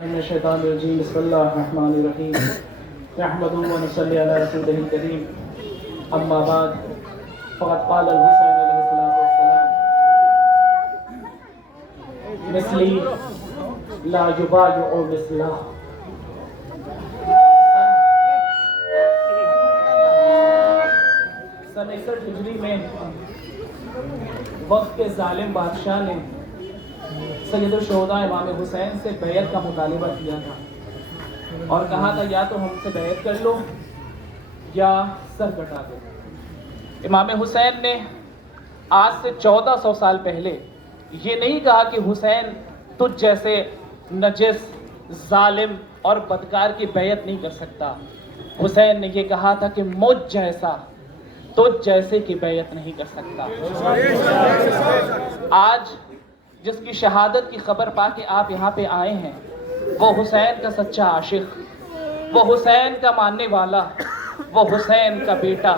من الشیطان الرجیم بسم اللہ الرحمن الرحیم نحمده ونصلی علی رسولہ الکریم اما بعد فقد قال الحسین علیہ الصلوۃ والسلام مثلی لا یبایع مثلا۔ سن 61 ہجری میں وقت کے ظالم بادشاہ نے سید الشہداء امام حسین سے بیعت کا مطالبہ کیا تھا اور کہا تھا یا تو ہم سے بیعت کر لو یا سر کٹا دو۔ امام حسین نے آج سے 1400 سال پہلے یہ نہیں کہا کہ حسین تجھ جیسے نجس ظالم اور بدکار کی بیعت نہیں کر سکتا۔ حسین نے یہ کہا تھا کہ مجھ جیسا تجھ جیسے کی بیعت نہیں کر سکتا۔ آج جس کی شہادت کی خبر پا کے آپ یہاں پہ آئے ہیں وہ حسین کا سچا عاشق، وہ حسین کا ماننے والا، وہ حسین کا بیٹا،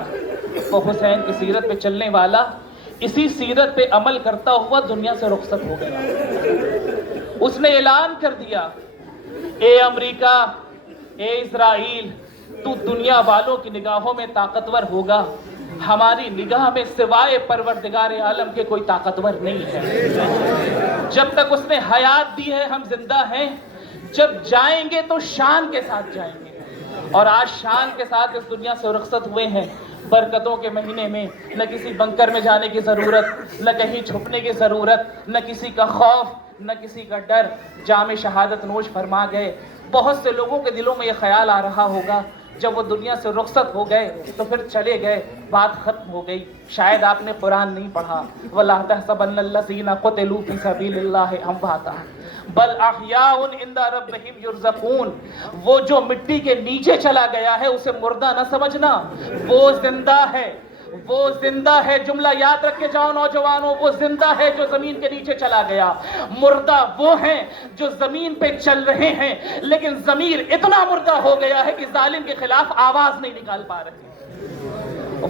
وہ حسین کی سیرت پہ چلنے والا، اسی سیرت پہ عمل کرتا ہوا دنیا سے رخصت ہو گیا۔ اس نے اعلان کر دیا، اے امریکہ، اے اسرائیل، تو دنیا والوں کی نگاہوں میں طاقتور ہوگا، ہماری نگاہ میں سوائے پروردگار عالم کے کوئی طاقتور نہیں ہے۔ جب تک اس نے حیات دی ہے ہم زندہ ہیں، جب جائیں گے تو شان کے ساتھ جائیں گے، اور آج شان کے ساتھ اس دنیا سے رخصت ہوئے ہیں۔ برکتوں کے مہینے میں نہ کسی بنکر میں جانے کی ضرورت، نہ کہیں چھپنے کی ضرورت، نہ کسی کا خوف، نہ کسی کا ڈر، جام شہادت نوش فرما گئے۔ بہت سے لوگوں کے دلوں میں یہ خیال آ رہا ہوگا جب وہ دنیا سے رخصت ہو گئے تو پھر چلے گئے، بات ختم ہو گئی۔ شاید آپ نے قرآن نہیں پڑھا، وَلَا تَحْسَبَنَّ الَّذِينَ قُتِلُوا فِي سَبِيلِ اللَّهِ أَمْوَاتًا بَلْ أَحْيَاءٌ عِندَ رَبِّهِمْ يُرْزَقُونَ۔ وہ جو مٹی کے نیچے چلا گیا ہے اسے مردہ نہ سمجھنا، وہ زندہ ہے، وہ زندہ ہے۔ جملہ یاد رکھ کے جاؤ نوجوانوں، وہ زندہ ہے جو زمین کے نیچے چلا گیا۔ مردہ وہ ہیں جو زمین پہ چل رہے ہیں لیکن ضمیر اتنا مردہ ہو گیا ہے کہ ظالم کے خلاف آواز نہیں نکال پا رہے۔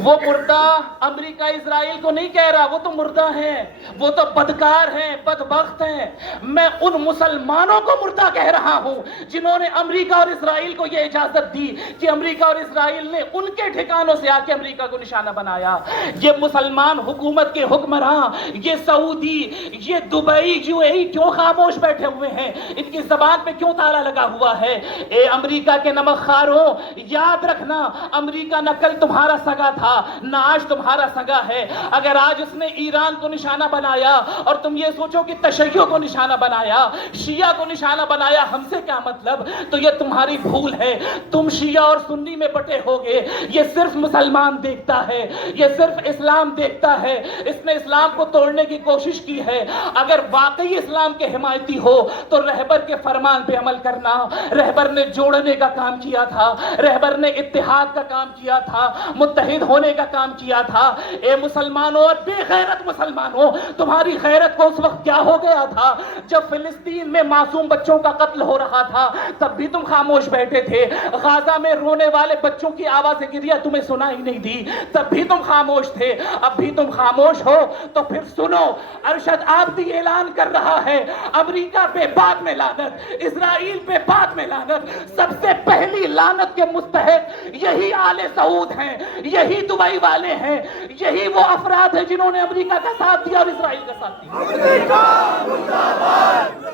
وہ مردہ امریکہ اسرائیل کو نہیں کہہ رہا، وہ تو مردہ ہیں، وہ تو بدکار ہیں، بدبخت ہیں۔ میں ان مسلمانوں کو مردہ کہہ رہا ہوں جنہوں نے امریکہ اور اسرائیل کو یہ اجازت دی کہ امریکہ اور اسرائیل نے ان کے ٹھکانوں سے آ کے امریکہ کو نشانہ بنایا۔ یہ مسلمان حکومت کے حکمراں، یہ سعودی، یہ دبئی، UAE کیوں خاموش بیٹھے ہوئے ہیں؟ ان کی زبان پہ کیوں تالا لگا ہوا ہے؟ اے امریکہ کے نمک خاروں، یاد رکھنا امریکہ نہ کل تمہارا سگا تھا نہ آج تمہارا سگا ہے۔ اگر آج اس نے ایران کو نشانہ بنایا اور تم یہ سوچو کہ تشیع کو نشانہ بنایا، شیعہ کو نشانہ بنایا، ہم سے کیا مطلب؟ تو یہ تمہاری بھول ہے۔ تم شیعہ اور سنی میں بٹے ہوگے، یہ صرف مسلمان دیکھتا ہے، یہ صرف اسلام دیکھتا ہے۔ اس نے اسلام کو توڑنے کی کوشش کی ہے۔ اگر واقعی اسلام کے حمایتی ہو تو رہبر کے فرمان پہ عمل کرنا۔ رہبر نے جوڑنے کا کام کیا تھا، رہبر نے اتحاد کا کام کیا تھا، متحد ہونے کا کام کیا تھا۔ اے مسلمانوں اور بے غیرت مسلمانوں، تمہاری غیرت کو اس وقت کیا ہو گیا تھا جب فلسطین میں معصوم بچوں کا قتل ہو رہا تھا؟ تب بھی تم خاموش بیٹھے تھے۔ غازہ میں رونے والے بچوں کی آواز گریہ تمہیں سنائی نہیں دی، تب بھی تم خاموش تھے۔ اب بھی تم خاموش ہو تو پھر سنو، ارشد آبدی اعلان کر رہا ہے، امریکہ پہ بعد میں لعنت، اسرائیل پہ بعد میں لعنت، سب سے پہلی لعنت کے مستحق یہی آل سعود ہیں، یہی دبئی والے ہیں، یہی وہ افراد ہیں جنہوں نے امریکہ کا ساتھ دیا اور اسرائیل کا ساتھ دیا۔ امریکہ مرد آباد،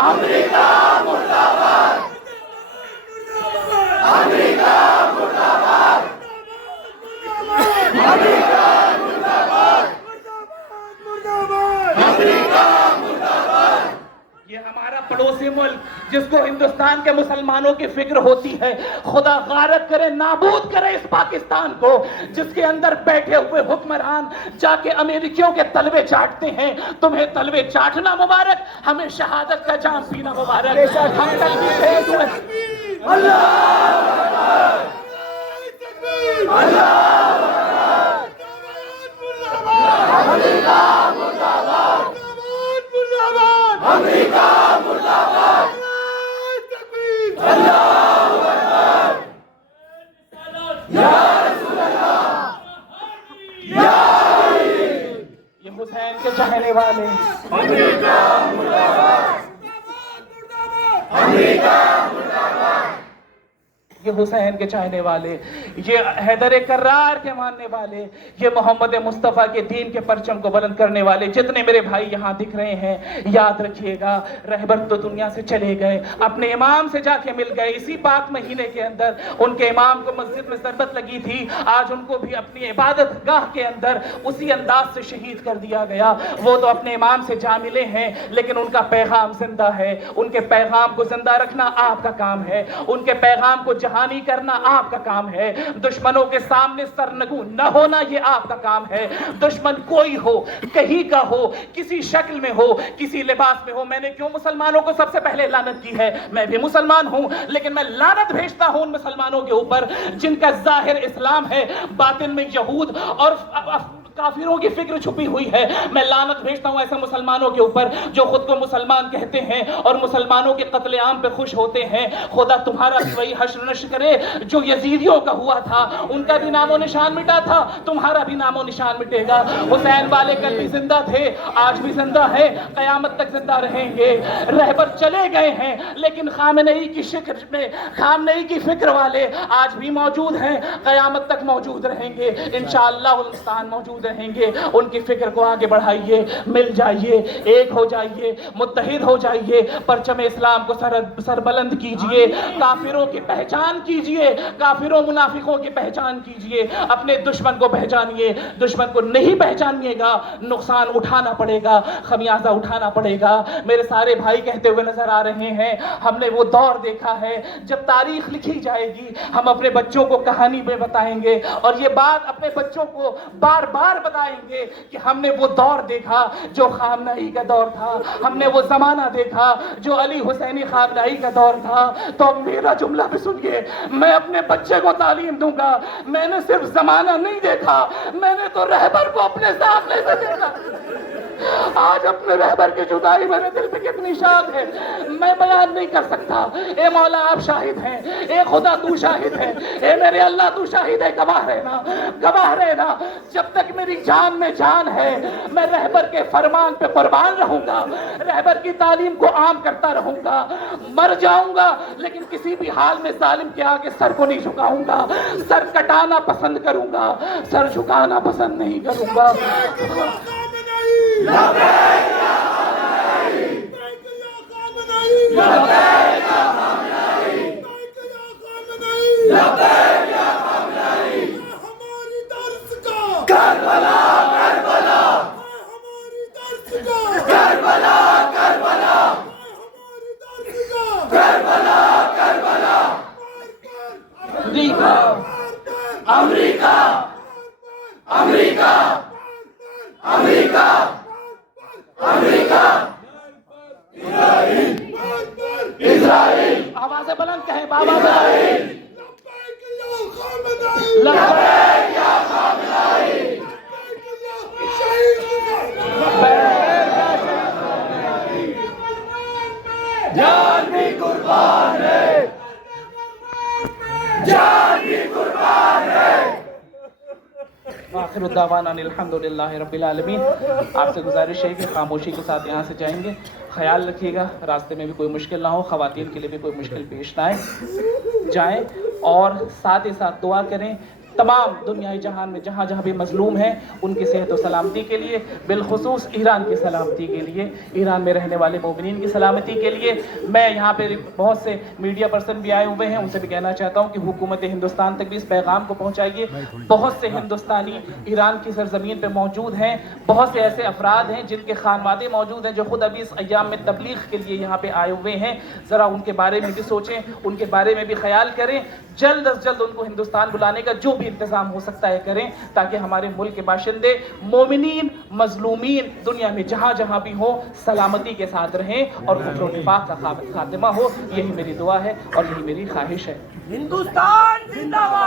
امریکہ مرد آباد، امریکہ مرد آباد، امریکہ مرد آباد، امریکہ مرد آباد۔ یہ ہمارا پڑوسی ملک جس کو ہندوستان کے مسلمانوں کی فکر ہوتی ہے، خدا غارت کرے، نابود کرے اس پاکستان کو جس کے اندر بیٹھے ہوئے حکمران جا کے امریکیوں کے تلوے چاٹتے ہیں۔ تمہیں تلوے چاٹنا مبارک، ہمیں شہادت کا جام پینا مبارک۔ ہم تلوے شہید ہوئے۔ اللہ اللہ امریکہ مرد آباد، امریکہ مرد آباد، اللہ اکبر، یا رسول اللہ، یا علی۔ یہ حسین کے چاہنے والے، امریکہ مرد آباد، یہ حسین کے چاہنے والے، یہ حیدر کرار کے ماننے والے، یہ محمد مصطفیٰ کے دین کے پرچم کو بلند کرنے والے جتنے میرے بھائی یہاں دکھ رہے ہیں، یاد رکھیے گا رہبر تو دنیا سے چلے گئے، اپنے امام سے جا کے مل گئے اسی پاک مہینے کے اندر، ان کے امام کو مسجد میں ضربت لگی تھی، آج ان کو بھی اپنی عبادت گاہ کے اندر اسی انداز سے شہید کر دیا گیا۔ وہ تو اپنے امام سے جا ملے ہیں لیکن ان کا پیغام زندہ ہے، ان کے پیغام کو زندہ رکھنا آپ کا کام ہے، ان کے پیغام کو جہانی کرنا آپ کا کام ہے، دشمنوں کے سامنے سرنگوں نہ ہونا یہ آپ کا کام ہے۔ دشمن کوئی ہو، کہیں کا ہو، کسی شکل میں ہو، کسی لباس میں ہو، میں نے کیوں مسلمانوں کو سب سے پہلے لعنت کی ہے؟ میں بھی مسلمان ہوں لیکن میں لعنت بھیجتا ہوں ان مسلمانوں کے اوپر جن کا ظاہر اسلام ہے، باطن میں یہود اور کافروں کی فکر چھپی ہوئی ہے۔ میں لعنت بھیجتا ہوں ایسے مسلمانوں کے اوپر جو خود کو مسلمان کہتے ہیں اور مسلمانوں کے قتل عام پہ خوش ہوتے ہیں۔ خدا تمہارا بھی وہی حشر نشر کرے جو یزیدیوں کا ہوا تھا، ان کا بھی نام و نشان مٹا تھا، تمہارا بھی نام و نشان مٹے گا۔ حسین والے کل بھی زندہ تھے، آج بھی زندہ ہے، قیامت تک زندہ رہیں گے۔ رہبر چلے گئے ہیں لیکن خامنئی کی شکر میں، خامنئی کی فکر والے آج بھی موجود ہیں، قیامت تک موجود رہیں گے، انشاءاللہ ہندوستان موجود رہیں گے۔ ان کی فکر کو آگے بڑھائیے، مل جائیے، ایک ہو جائیے، متحد ہو جائیے، پرچم اسلام کو سربلند کیجئے، کافروں کی پہچان کیجئے، کافروں منافقوں کی پہچان کیجئے، اپنے دشمن کو پہچانیے۔ دشمن کو نہیں پہچانیے گا نقصان اٹھانا پڑے گا، خمیازہ اٹھانا پڑے گا۔ میرے سارے بھائی کہتے ہوئے نظر آ رہے ہیں ہم نے وہ دور دیکھا ہے، جب تاریخ لکھی جائے گی ہم اپنے بچوں کو کہانی میں بتائیں گے اور یہ بات اپنے بچوں کو بار بار بتائیں گے کہ ہم نے وہ دور دیکھا جو خامنہی کا دور تھا، ہم نے وہ زمانہ دیکھا جو علی حسینی خامنہی کا دور تھا۔ تو میرا جملہ بھی سنیے، میں اپنے بچے کو تعلیم دوں گا، میں نے صرف زمانہ نہیں دیکھا، میں نے تو رہبر کو اپنے سامنے سے دیکھا۔ آج اپنے رہبر کی جدائی میرے دل پہ کتنی شاد ہے میں بیان نہیں کر سکتا۔ اے مولا آپ شاہد ہیں، اے خدا تو شاہد ہے، اے میرے اللہ تو شاہد ہے، گواہ رہنا، گواہ رہنا۔ جب تک میری جان میں جان ہے میں رہبر کے فرمان پہ قربان رہوں گا، رہبر کی تعلیم کو عام کرتا رہوں گا۔ مر جاؤں گا لیکن کسی بھی حال میں ظالم کے آگے سر کو نہیں جھکاؤں گا، سر کٹانا پسند کروں گا، سر جھکانا پسند نہیں کروں گا۔ امریکہ امریکہ امریکہ امریکہ اسرائیل، آوازیں بلند کہیں بابا، لبیک یا خامنہئی، جان بھی قربان ہے، جان بھی قربان ہے۔ آخر الدعوانا الحمدللہ رب العالمین۔ آپ سے گزارش ہے کہ خاموشی کے ساتھ یہاں سے جائیں گے، خیال رکھیے گا راستے میں بھی کوئی مشکل نہ ہو، خواتین کے لیے بھی کوئی مشکل پیش نہ آئے، جائیں اور ساتھ ہی ساتھ دعا کریں تمام دنیای جہان میں جہاں جہاں بھی مظلوم ہیں ان کی صحت و سلامتی کے لیے، بالخصوص ایران کی سلامتی کے لیے، ایران میں رہنے والے مومنین کی سلامتی کے لیے۔ میں یہاں پہ بہت سے میڈیا پرسن بھی آئے ہوئے ہیں، ان سے بھی کہنا چاہتا ہوں کہ حکومت ہندوستان تک بھی اس پیغام کو پہنچائیے۔ بہت سے ہندوستانی ایران کی سرزمین پہ موجود ہیں، بہت سے ایسے افراد ہیں جن کے خانوادے موجود ہیں جو خود ابھی اس ایام میں تبلیغ کے لیے یہاں پہ آئے ہوئے ہیں، ذرا ان کے بارے میں بھی سوچیں، ان کے بارے میں بھی خیال کریں، جلد از جلد ان کو ہندوستان بلانے کا جو بھی انتظام ہو سکتا ہے کریں تاکہ ہمارے ملک کے باشندے مومنین مظلومین دنیا میں جہاں جہاں بھی ہوں سلامتی کے ساتھ رہیں اور کفر و نفاق کا خاتمہ ہو۔ یہی میری دعا ہے اور یہی میری خواہش ہے۔ ہندوستان زندہ باد۔